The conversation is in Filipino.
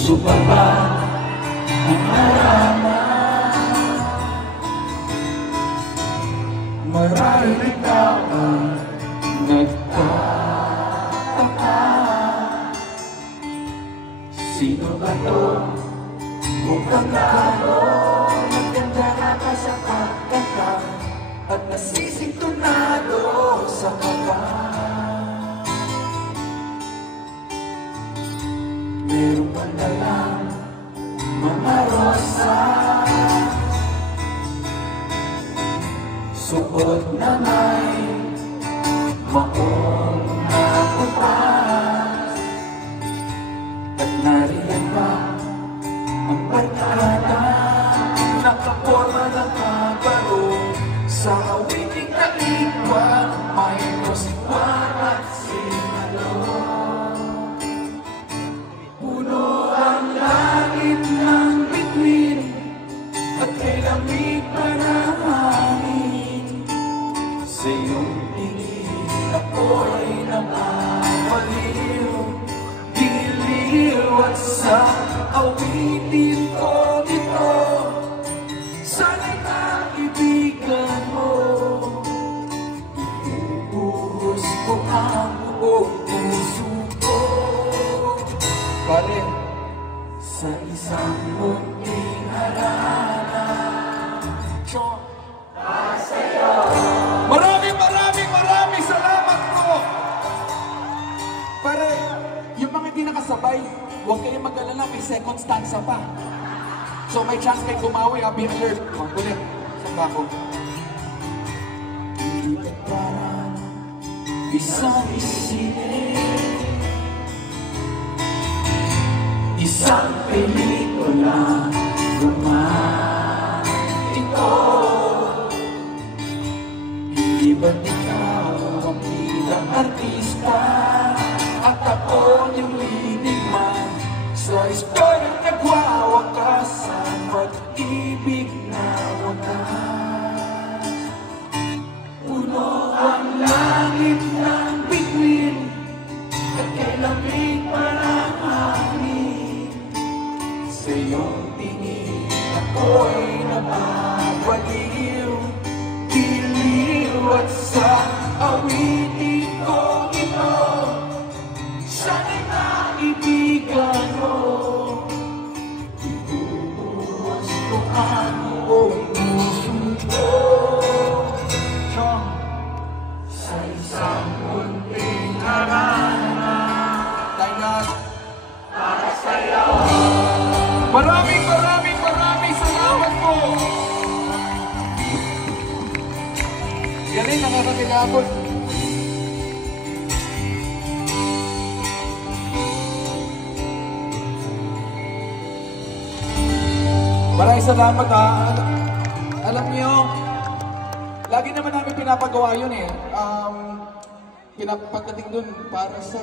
puso pa ba ang harapan? Marahil ikaw ang nagtataka. Sino ba to? Mukhang lalo nagganda ka sa pagkaka at nasisintunado sa kaba. Meron pa nalang mga rosa, suot na may maong nakupas. At nariyan pa ang barkada, nakaporma ng kabaro sa awiting kaigwa, may prosikwa at sinalo. Puno ang langit ng bituin at may lamig pa na hangin. Sa iyong tingin ako'y napapaliw, giliw at sa awitin ko ito. Sana'y kaibigan mo, ibubuhos ko ang buong puso ko. Pare, sa isang munting harana, para sa'yo. Maraming salamat po. Pare, yung mga hindi nakasabay, huwag kayong mag-alala, may second stanza pa. So may chance kayo gumawi, be alert. Ulit, saan ba ako? Hindi ka parang isang isinin, isang pelikula romantiko. Hindi ba't ikaw ang bilang artista at ako yung leading man sa istoryang nagwawakas ang pag-ibig na wakas? Puno ang langit ng bituin at kay lamig pa ng hangin. Sa iyong tingin ako'y napapaliw, giliw at sa awitin ko ito. Sana'y kaibigan mo, ibubuhos ko ang buong puso ko. Sa isang munting harana, para sa'yo. Maraming salamat po. Galing, nakakakilabot. Maraming salamat ha. Alam niyo, lagi naman namin pinapagawa yun eh. Pagdating dun para sa